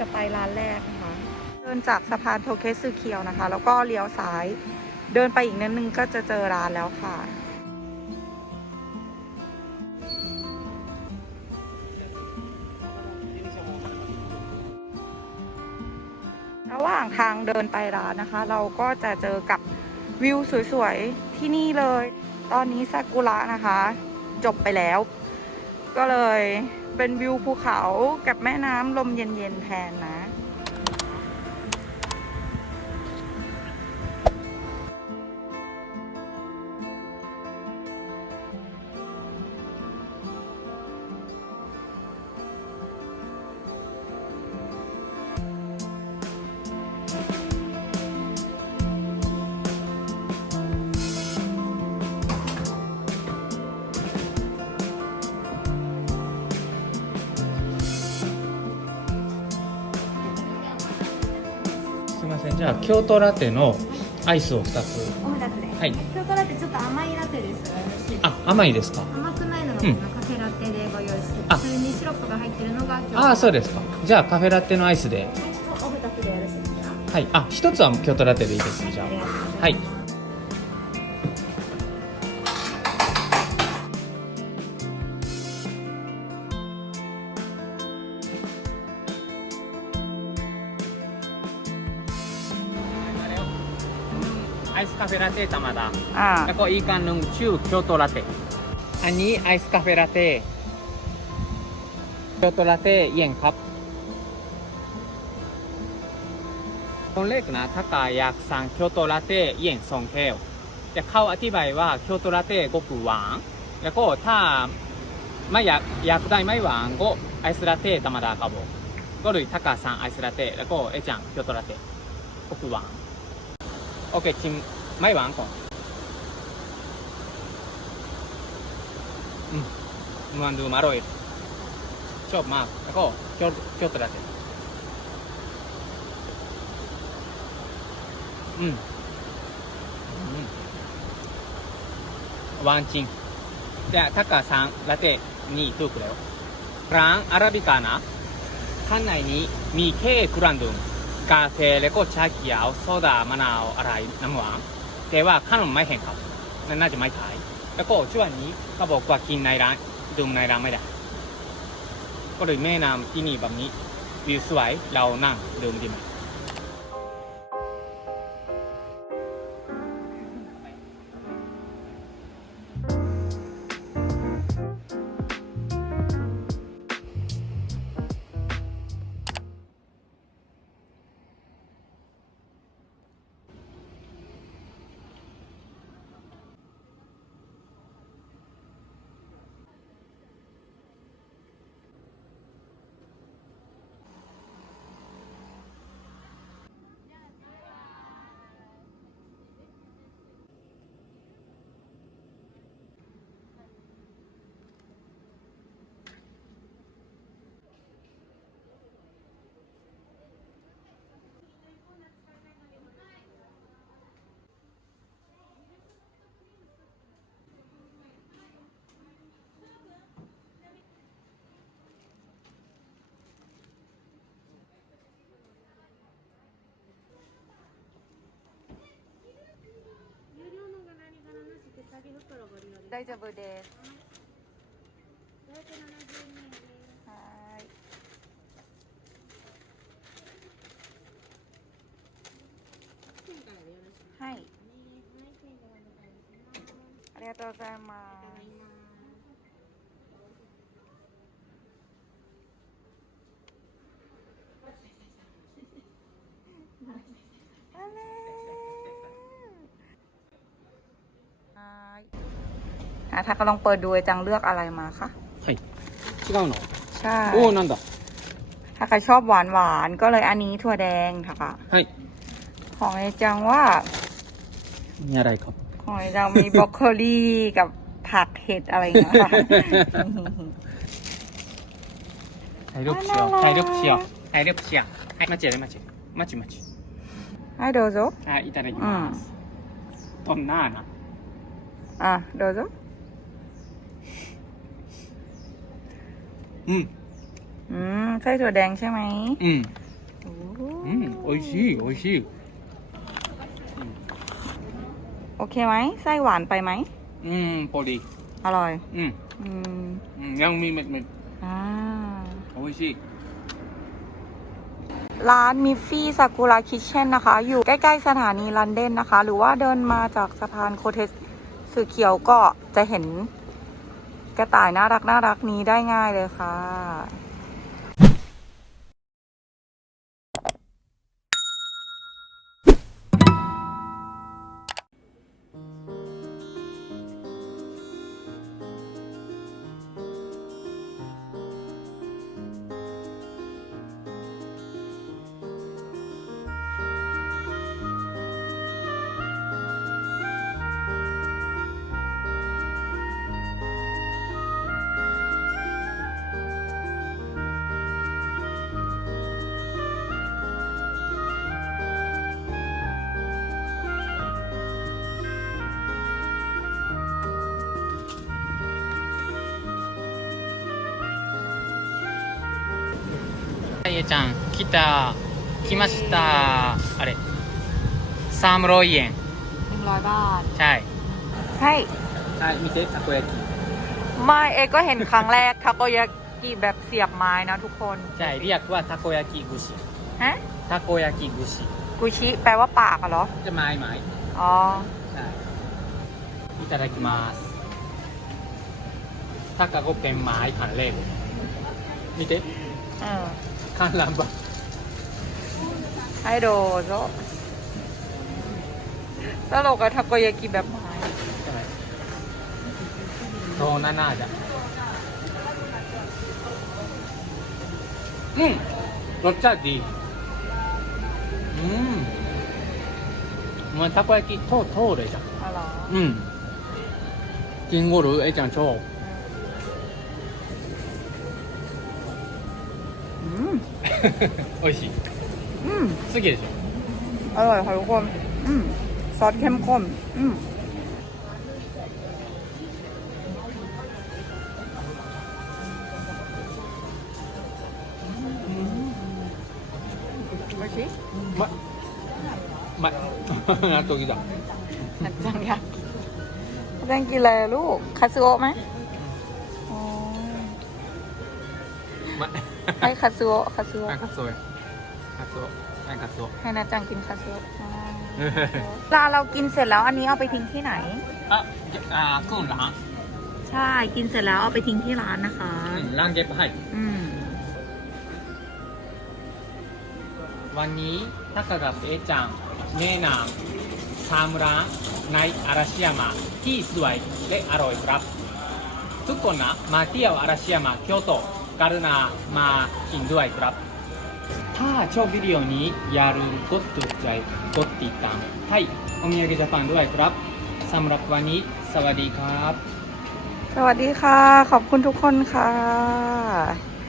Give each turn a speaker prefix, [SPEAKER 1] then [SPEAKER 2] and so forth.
[SPEAKER 1] จะไปร้านแรกนะคะ เดินจากสะพานโทเคสึเคียวนะคะ แล้วก็เลี้ยวซ้าย เดินไปอีกนิดนึงก็จะเจอร้านแล้วค่ะระหว่างทางเดินไปร้านนะคะ เราก็จะเจอกับวิวสวยๆ ที่นี่เลย ตอนนี้ซากุระนะคะ จบไปแล้ว ก็เลยเป็นวิวภูเขากับแม่น้ำลมเย็นๆแทนนะ
[SPEAKER 2] じゃあ京都ラテのアイスを2つ。
[SPEAKER 3] オムラテ。で、
[SPEAKER 2] はい。
[SPEAKER 3] 京都ラテちょっと甘いラテです。
[SPEAKER 2] あ甘いですか？
[SPEAKER 3] 甘くないのが、
[SPEAKER 2] うん。
[SPEAKER 3] カフェラテでご用意して
[SPEAKER 2] あ。
[SPEAKER 3] 普通にシロップが入ってるのが京都。
[SPEAKER 2] ああそうですか。じゃあカフェラテのアイスで。
[SPEAKER 3] はい。お二つでよろしいですか？
[SPEAKER 2] はい。あ一つは京都ラテでいいですじゃ
[SPEAKER 3] あ。
[SPEAKER 2] はい ไอซ์คาเฟ่ลาเต้ธรรมดา
[SPEAKER 1] อ่า
[SPEAKER 2] แล้วก็อีกอันหนึ่งชื่อเกียวโตลาเต้อันนี้ไอซ์คาเฟ่ลาเต้เกียวโตลาเต้เย็นครับตอนแรกนะถ้ากาอยากสั่งเกียวโตลาเต้เย็นสองแก้วแต่เขาอธิบายว่าเกียวโตลาเต้ก็คือหวานแล้วก็ถ้าไม่อยากอยากได้ไม่หวานก็ไอซ์ลาเต้ธรรมดาครับผมก็เลยถ้ากาสั่งไอซ์ลาเต้แล้วก็เอจังเกียวโตลาเต้ก็คือหวานโอเคชิม ไม่หวานก่อน มันดูมาอร่อยชอบมากแล้วก็ちょちょっとだけうんうんワンチンでタカさんラテにトークだよร้านอาราบิกานะข้างในนี้มีแค่เครื่องดื่มกาแฟแล้วก็ชาเขียว แต่ว่าข้านแต่ว่าขนมไม่เห็นครับนั่นน่าจะไม่ขาย แล้วก็ช่วงนี้เขาบอกว่ากินในร้านดื่มในร้านไม่ได้ ก็เลยแม่นำที่นี่แบบนี้วิวสวยเรานั่งดื่มดีไหม
[SPEAKER 1] 大丈夫です。はい。はい。ありがとうございます。あれ อ่ะถ้าก็ลองเปิดดูไอ้จังเลือกอะไรมาคะ
[SPEAKER 2] はい違うの
[SPEAKER 1] ใช่
[SPEAKER 2] おおなんだ
[SPEAKER 1] ถ้าใครชอบหวานหวานๆก็เลยอันนี้ถั่วแดงค่ะ
[SPEAKER 2] はい
[SPEAKER 1] ของไอ้จังว่า
[SPEAKER 2] やらいか
[SPEAKER 1] ของไอ้จังมีบรอกโคลีกับผักเห็ดอะไรอย่างเงี้ยค่ะ
[SPEAKER 2] 体力しよう体力しよう体力しようはい待ちやれ待ち待ち待ち
[SPEAKER 1] ให้โดโซ
[SPEAKER 2] はいいただきますどんなな
[SPEAKER 1] อ่ะโด
[SPEAKER 2] อืม
[SPEAKER 1] อืมไส้ถั่วแดงใช่ไหม
[SPEAKER 2] อืมอ้โหอืมโอ้ยชิ
[SPEAKER 1] โอ้ยชีโอเคไหมไส้หวานไปไหม
[SPEAKER 2] อืมพอดี
[SPEAKER 1] อร่อย
[SPEAKER 2] อืม
[SPEAKER 1] อืม
[SPEAKER 2] ยังมีเม็ดเม็ด
[SPEAKER 1] อ่า
[SPEAKER 2] ๆโอ้ยชิ
[SPEAKER 1] ร้านมิฟฟี่ซากุระคิเช่นนะคะ อยู่ใกล้ ๆ สถานีลันเดนนะคะ หรือว่าเดินมาจากสะพานโคเทสสือเขียวก็จะเห็น กระต่ายน่ารักน่ารักนี้ได้ง่ายเลยค่ะ
[SPEAKER 2] えちゃん来た来ましたあれサームロイエン
[SPEAKER 1] 100 บาท
[SPEAKER 2] ใช่
[SPEAKER 1] ใช่
[SPEAKER 2] はい見てたこ焼き
[SPEAKER 1] ไม่เอกก็เห็นครั้งแรกทาโกยากิแบบเสียบไม้นะทุกคน
[SPEAKER 2] ใช่เรียกว่าたこ焼き串
[SPEAKER 1] ฮะ
[SPEAKER 2] たこ焼き串
[SPEAKER 1] กุชิแปลว่าปากอะเหรอ
[SPEAKER 2] じゃあマイマイ
[SPEAKER 1] อ๋อ
[SPEAKER 2] はいいただきますタカゴペンマイカンレー見て
[SPEAKER 1] เออ
[SPEAKER 2] 観覧板
[SPEAKER 1] ให้โดโซตลกอะทาโกยากิแบบไม้
[SPEAKER 2] โรนาน่าจะอืมรสชาติดีอืมเหมือนたこ焼きโทษโทษเลยจ้ะ
[SPEAKER 1] อ๋อเหรอ
[SPEAKER 2] อืมกินโกรุเอจังชอ โอ้ยชิ
[SPEAKER 1] อืม
[SPEAKER 2] สกิล
[SPEAKER 1] อร่อยค่ะทุกคน อืมซอสเข้มข้น อืมโอเค
[SPEAKER 2] มะมะงานตัวกี่
[SPEAKER 1] จักจังค่ะแรงกินอะไรลูก คาซูโอไหมอ๋อ
[SPEAKER 2] มะ
[SPEAKER 1] ให้คาซูโอคาซูโอห้
[SPEAKER 2] คาซูยอะสวยอะกัดสวย
[SPEAKER 1] ให้นาจังกินคาซูเออ เวลาเรากินเสร็จแล้วอันนี้เอาไปทิ้งที่ไหน
[SPEAKER 2] อะอ่ากุ้งหรอ
[SPEAKER 1] ใช่ กินเสร็จแล้วเอาไปทิ้งที่ร้านนะคะ
[SPEAKER 2] ร้านเย็บให้
[SPEAKER 1] อื
[SPEAKER 2] วันนี้ทักกับเอจังแนะนำซามูระในอาราชิยามะที่สวยและอร่อยครับ ทุกคนนะมาเที่ยวอาราชิยามะเกียวโต กรุณามากินด้วยครับ ถ้าชอบวิดีโอนี้อย่าลืมกดถูกใจกดติดตามให้โอมิยาเกญี่ปุ่นด้วยครับสำหรับวันนี้ สวัสดีครับ
[SPEAKER 1] สวัสดีค่ะ ขอบคุณทุกคนค่ะ